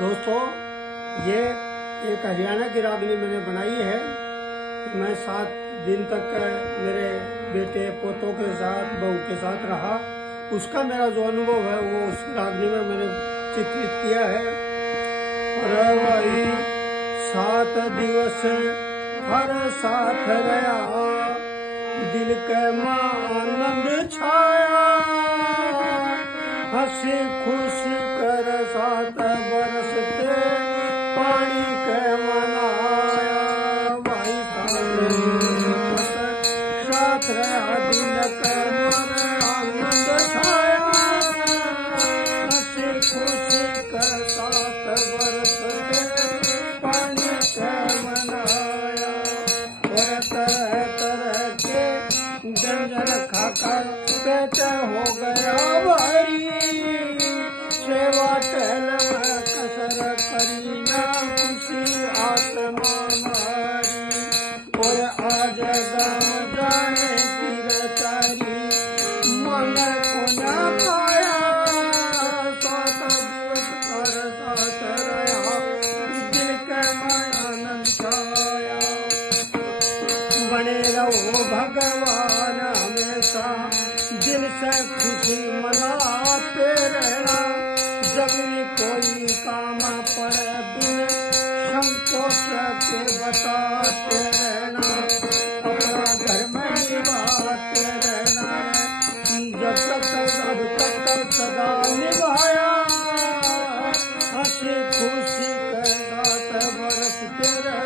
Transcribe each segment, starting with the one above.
दोस्तों, ये एक हरियाणा की रागनी मैंने बनाई है। मैं 7 दिन तक मेरे बेटे पोतों के साथ बहू के साथ रहा। उसका मेरा जो अनुभव है वो उस रागनी में मैंने चित्रित किया है। अरे भाई 7 दिवस हर साथ रहा, दिल के मां आनंद छाया, हंसी खुशी कर 7 बरसते पानी के मनाया। भाई 7 रहा, दिल के मन आनंद छाया, हंसी खुशी कर 7 बरसते पानी के मनाया। और तरह तरह के व्यंजन खाकर पेट हो गया भारी, सेवा टहल में कसर करी ना खुशी आत्मा मारी। और आज गाँव जाने की रचारी, मन को न पाया, 7 दिवस कर 7 रहा, दिल के में आनंद छाया। बने रहो भगवान हमेशा, दिल से खुशी मनाते रहना। जब भी कोई काम पड़े बिन संकोच के बताते रहना, अपना घर में निभाते रहना। जब तक अब तक सदा निभाया, हंसी खुशी के 7 बरस तेरे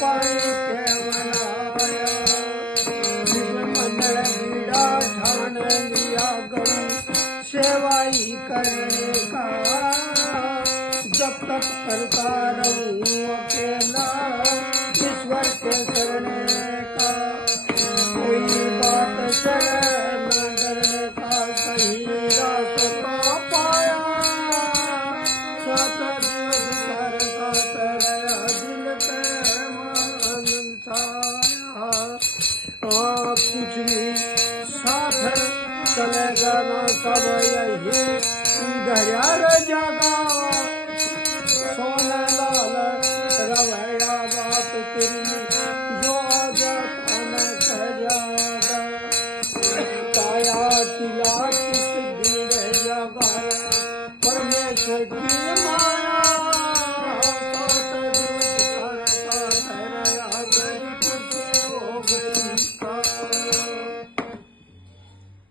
पानी के मनाया। मन बीड़ा ठान लिया गऊ सेवाई करने का, जब तक करता रहूं अकेला ईश्वर के शरणे का। कोई बात चले न डरने का, सही रास्ता पाया, 7 दिवस कर 7 रहा, दिल के मन छाया। कुछ भी साथ चलेगा ना सब यही घरियार जगा, सोने लाल रवैया बात तेरी जो आज खान कह जागा। काया तिला